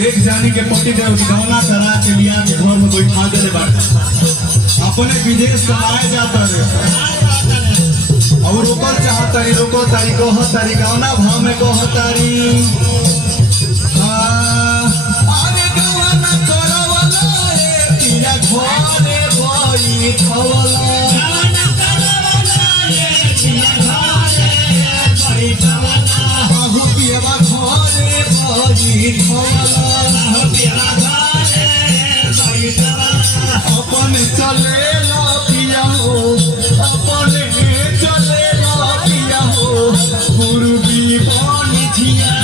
एक जानी के पति देव गौना करा के लिया के घर में बैठा दे बाटे अपने विदेश कमाए जाता रे और रोकल चाहतारी रोको तारी कह तारी गौना भाव में कह तारी अरे गौना करवला रे पिया घरे बैठवला गौना करवला रे पिया घरे बैठवला आहु पियवा घरे बैठवला अपने चले ला पिया हो अपने चले ला पिया हो पूर्वी पानी झिया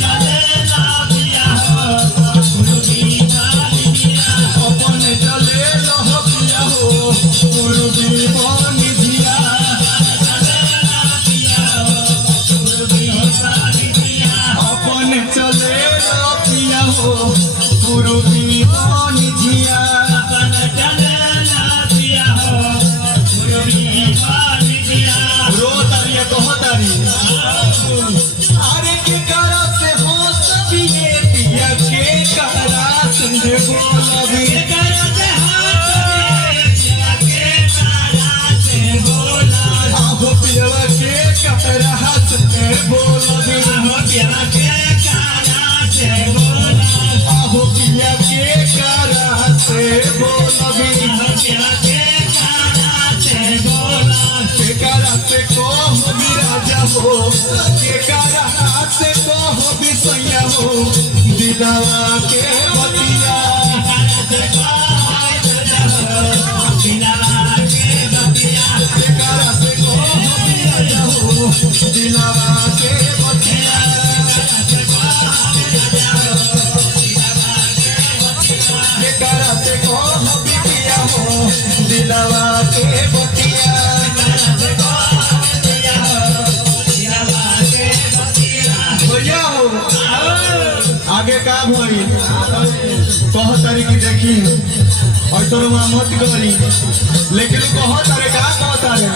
चले ला पिया हो पूर्वी पानी झिया अपने चले ला पिया हो पूर्वी पानी झिया चले ला पिया हो पूर्वी पानी झिया अपने चले ला पिया हो पूर्वी पानी झिया अरे के करा से हो सभी ये पिया के करा संगे बोलबी के करा से हो पिया के करा से बोला आहो पिया के करा से बोलबी आहो पिया के करा से बोला आहो पिया के करा से बोलबी आहो पिया के करा से बोला के करा से को राजा हो के करा से को बिसैया हो दिलावा के बतिया से को दिलावा के बतिया के करा से को बिसैया हो दिलावा के बतिया से को के करा से को बिसैया हो दिलावा के बतिया आगे का भई कह तारी की देखी ऐसा मत करी लेकिन कह तारे का कह तारे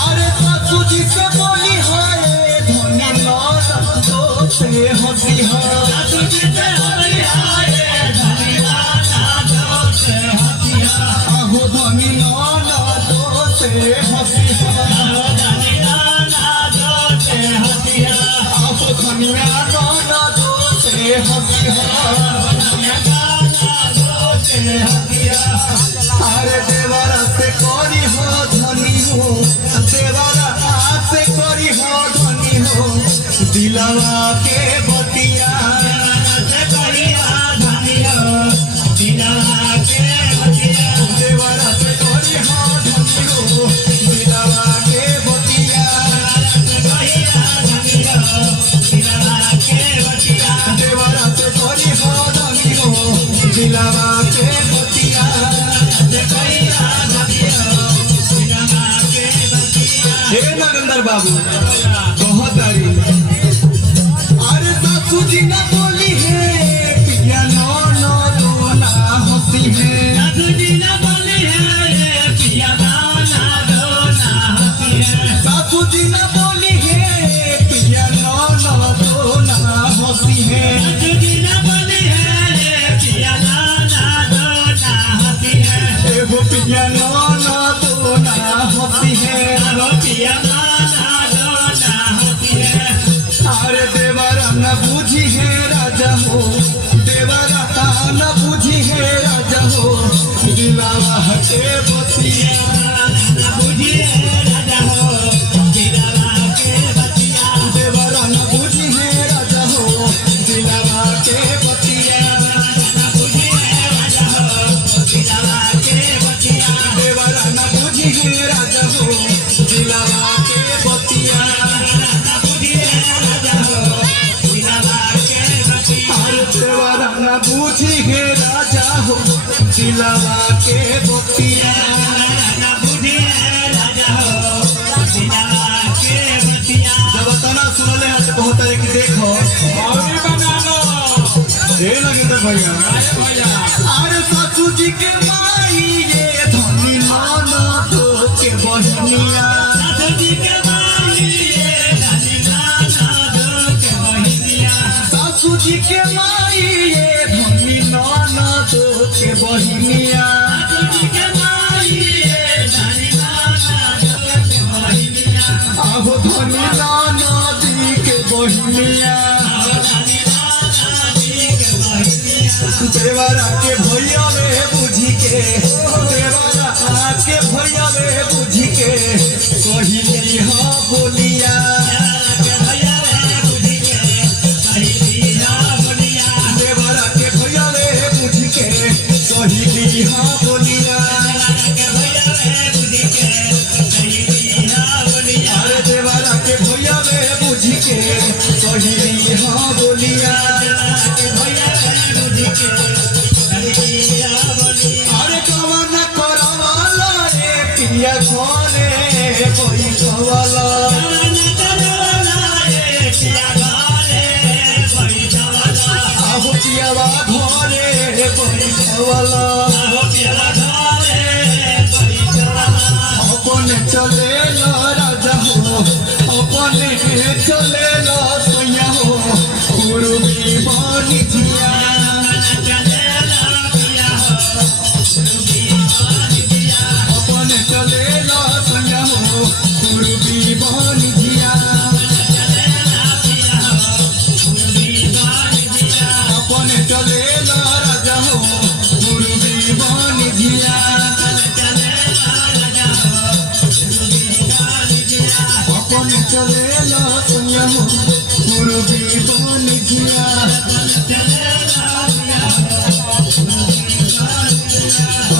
अरे सासू जी से बोली है धोनी नौत से हंसी है सासू जी से बोली है धोनी नौत से हंसी है आहो धोनी नौत से हंसी है आहो धोनी नौत से हंसी है आहो धोनी नौत अरे देवरा से करी हो धनी हो देवरा से करी हो धनी हो दिलवा के बतिया से करी हो धनी हो दिलवा के बतिया देवरा से करी हो धनी हो दिलवा के बतिया से करी हो धनी हो दिलवा के बतिया देवरा से करी हो धनी हो दिलवा के बतिया हे नरेंद्र बाबू कहतारी अरे सासू जी ना बोली है पिया नो नो दो ना हंसी है सासू जी ना बोली है पिया नो ना दो ना हंसी है सासू जी ना बोली है पिया नो नो दो ना हंसी है सासू जी ना बोली है पिया नो ना दो ना हंसी है एगो पिया नो ना दो ना हंसी है पिया नो ना दो ना हंसी है अरे देवरा न बूझी है राजा हो देवरा न बूझी है राजा हो दिलावा हटे बतिया न बूझी है राजा हो दिलावा के बतिया देवरा न बूझी है राजा हो दिलावा के बतिया न बूझी है राजा हो दिलावा के बतिया देवरा न बूझी है राजा हो दिलावा के बतिया न बूझी है राजा हो दिलावा के बतिया देवरा न बूझी है राजा हो दिलावा के बतिया न बूझी है राजा हो दिलावा के बतिया जब तना सुनले हाथ बहुत है कि देखो और बना लो हे नागेंद्र भैया अरे सासू जी के माई ये धनी नाना तो के बहनिया सासू जी के माई ये धनी नाना तो के बहनिया सासू जी के माई ये धनी नाना तो के बहनिया सासू जी के माई ये धनी नाना तो के बहनिया आहो धनी नाना दी के बहनिया देवरा के भैया में बुझी के देवरा के भैया में बुझी के कही हाँ बोलिया देवरा के भैया में बुझी के कही हाँ बोलिया अरे देवरा के भैया में बुझी के कही हाँ बोलिया अरे कवन करवाला रे पिया घरे बैठवाला आहो पियावा घरे बैठवाला अपने चले राजा हो अपने चले सैया हो गुरुवी बनी जिया अपने चले सैया हो गुरुवी बनी जिया अपने चले राजा हो गुरुवी बनी जिया अपने चले सैया हो गुरुवी बनी जिया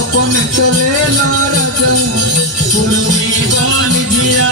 अपने चले राजा गुरुवी बनी जिया